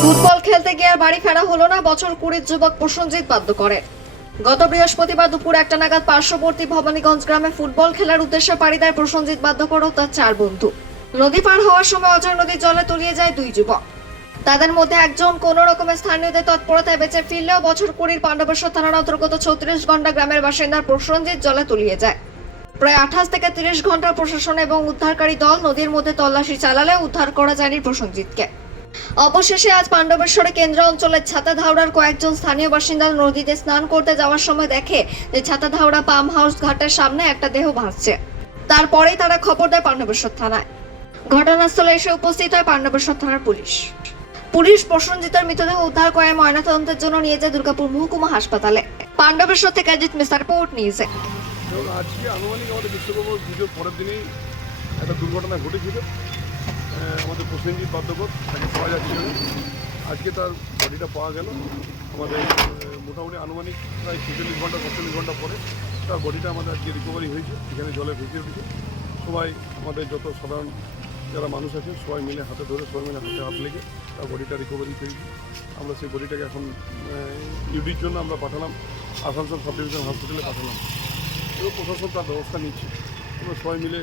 Football খেলতে গিয়ে আর বাড়ি ফেরা হলো না। বছর কুড়ির যুবক প্রসঞ্জিৎ বাধ্য করে গত বৃহস্পতিবার দুপুর একটা নাগাদ পার্শ্ববর্তী ভবানীগঞ্জ গ্রামে ফুটবল খেলার উদ্দেশ্যে পাড়ি দেয় প্রসঞ্জিৎ বাধ্যকর ও তার চার বন্ধু। নদী পার হওয়ার সময় অজয় নদীর জলে তলিয়ে যায় দুই যুবক। তাদের মধ্যে একজন কোন রকমের স্থানীয়দের তৎপরতায় বেঁচে ফিরলেও বছর কুড়ির পাণ্ডবেশ্বর থানার অন্তর্গত ছত্রিশ ঘণ্টা গ্রামের বাসিন্দার প্রসঞ্জিৎ জলে তলিয়ে যায়। প্রায় আঠাশ থেকে তিরিশ ঘণ্টা প্রশাসন এবং উদ্ধারকারী দল নদীর মধ্যে তল্লাশি চালালে উদ্ধার করা যায়নি প্রসঞ্জিৎকে অবশেষে আজ পাণ্ডবেশ্বরে কেন্দ্র অঞ্চলের ছাতাধাওড়ার কয়েকজন স্থানীয় বাসিন্দা নদীতে স্নান করতে যাওয়ার সময় দেখে যে ছাতাধাওড়া পাম্প হাউস ঘাটের সামনে একটা দেহ ভাসছে। তারপরেই তারা খবর দেয় পাণ্ডবেশ্বর থানায়। ঘটনাস্থলে এসে উপস্থিত হয় পাণ্ডবেশ্বর থানার পুলিশ। পুলিশ প্রসঞ্জিতের মৃতদেহ উদ্ধার করে ময়নাতদন্তের জন্য নিয়ে যায় দুর্গাপুর মহকুমা হাসপাতালে। পাণ্ডবেশ্বর থেকে অজিত মিস্টার রিপোর্ট নিউজে এবং আজকে আনুমানিক আমাদের বিশ্বকর্মা পুজোর পরের দিনেই একটা দুর্ঘটনা ঘটেছিল। আমাদের প্রসেনজিৎ বাদ্যকর তাকে পাওয়া যাচ্ছিল। আজকে তার বডিটা পাওয়া গেল। আমাদের মোটামুটি আনুমানিক প্রায় ছেচল্লিশ ঘণ্টা পঁয়তাল্লিশ ঘণ্টা পরে তার বডিটা আমাদের আজকে রিকভারি হয়েছে। এখানে জলে ভেসে উঠেছে। সবাই, আমাদের যত সাধারণ যারা মানুষ আছে সবাই মিলে হাতে ধরে, সবাই মিলে হাতে হাত লেগে তার বডিটা রিকভারি করেছি। আমরা সেই বডিটাকে এখন ইউডির জন্য আমরা পাঠালাম। আসানসোল সাব ডিভিশন হসপিটালে পাঠালাম। এবং প্রশাসন তার ব্যবস্থা নিচ্ছে। আমরা সবাই মিলে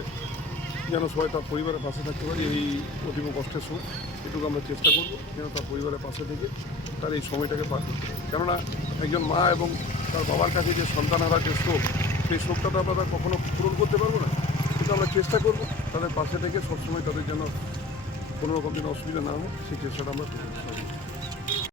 যেন সবাই তার পরিবারের পাশে থাকতে পারি, এই অতীব কষ্টের সময় এটুকু আমরা চেষ্টা করব যেন তার পরিবারের পাশে থেকে তার এই সময়টাকে পার। কেননা একজন মা এবং তার বাবার কাছে যে সন্তান হারার যে শোক, সেই শোকটা তো আমরা কখনো পূরণ করতে পারব না। কিন্তু আমরা চেষ্টা করব তাদের পাশে থেকে সবসময় তাদের যেন কোনো রকম যেন অসুবিধা না হয় সেই চেষ্টাটা আমরা